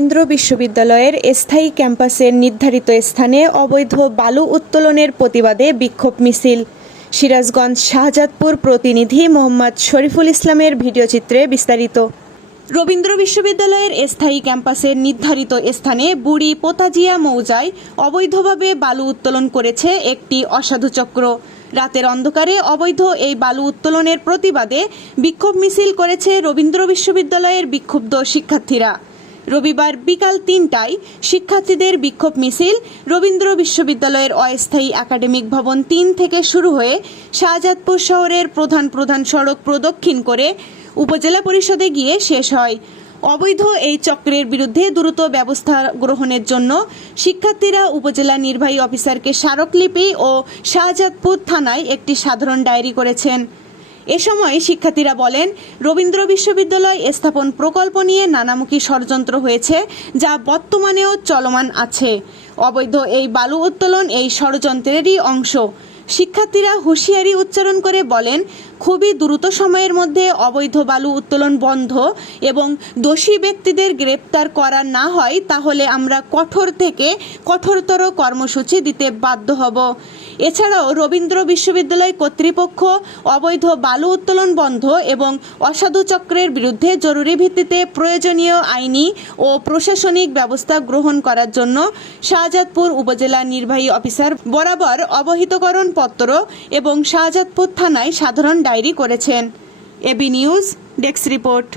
রবীন্দ্র বিশ্ববিদ্যালয়ের স্থায়ী ক্যাম্পাসের নির্ধারিত স্থানে অবৈধ বালু উত্তোলনের প্রতিবাদে বিক্ষোভ মিছিল। সিরাজগঞ্জ শাহজাদপুর প্রতিনিধি মোহাম্মদ শরীফুল ইসলামের ভিডিওচিত্রে বিস্তারিত। রবীন্দ্র বিশ্ববিদ্যালয়ের স্থায়ী ক্যাম্পাসের নির্ধারিত স্থানে বুড়ি পোতাজিয়া মৌজায় অবৈধভাবে বালু উত্তোলন করেছে একটি অসাধু চক্র। রাতের অন্ধকারে অবৈধ এই বালু উত্তোলনের প্রতিবাদে বিক্ষোভ মিছিল করেছে রবীন্দ্র বিশ্ববিদ্যালয়ের বিক্ষুব্ধ শিক্ষার্থীরা। রবিবার বিকাল ৩টায় শিক্ষার্থীদের বিক্ষোভ মিছিল রবীন্দ্র বিশ্ববিদ্যালয়ের অস্থায়ী একাডেমিক ভবন ৩ থেকে শুরু হয়ে শাহজাদপুর শহরের প্রধান সড়ক প্রদক্ষিণ করে উপজেলা পরিষদে গিয়ে শেষ হয়। অবৈধ এই চক্রের বিরুদ্ধে দ্রুত ব্যবস্থা গ্রহণের জন্য শিক্ষার্থীরা উপজেলা নির্বাহী অফিসারকে স্মারকলিপি ও শাহজাদপুর থানায় একটি সাধারণ ডায়েরি করেছেন। এ সময় শিক্ষার্থীরা বলেন, রবীন্দ্র বিশ্ববিদ্যালয় স্থাপন প্রকল্প নিয়ে নানামুখী ষড়যন্ত্র হয়েছে, যা বর্তমানেও চলমান আছে। অবৈধ এই বালু উত্তোলন এই ষড়যন্ত্রেরই অংশ। শিক্ষার্থীরা হুঁশিয়ারি উচ্চারণ করে বলেন, খুবই দ্রুত সময়ের মধ্যে অবৈধ বালু উত্তোলন বন্ধ এবং দোষী ব্যক্তিদের গ্রেপ্তার করা না হয় তাহলে আমরা কঠোর থেকে কঠোরতর কর্মসূচি দিতে বাধ্য হব। এছাড়াও রবীন্দ্র বিশ্ববিদ্যালয় কর্তৃপক্ষ অবৈধ বালু উত্তোলন বন্ধ এবং অসাধু চক্রের বিরুদ্ধে জরুরি ভিত্তিতে প্রয়োজনীয় আইনি ও প্রশাসনিক ব্যবস্থা গ্রহণ করার জন্য শাহজাদপুর উপজেলা নির্বাহী অফিসার বরাবর অবহিতকরণ পত্র এবং শাহজাদপুর থানায় সাধারণ ডায়েরি করেছেন। AB news desk report.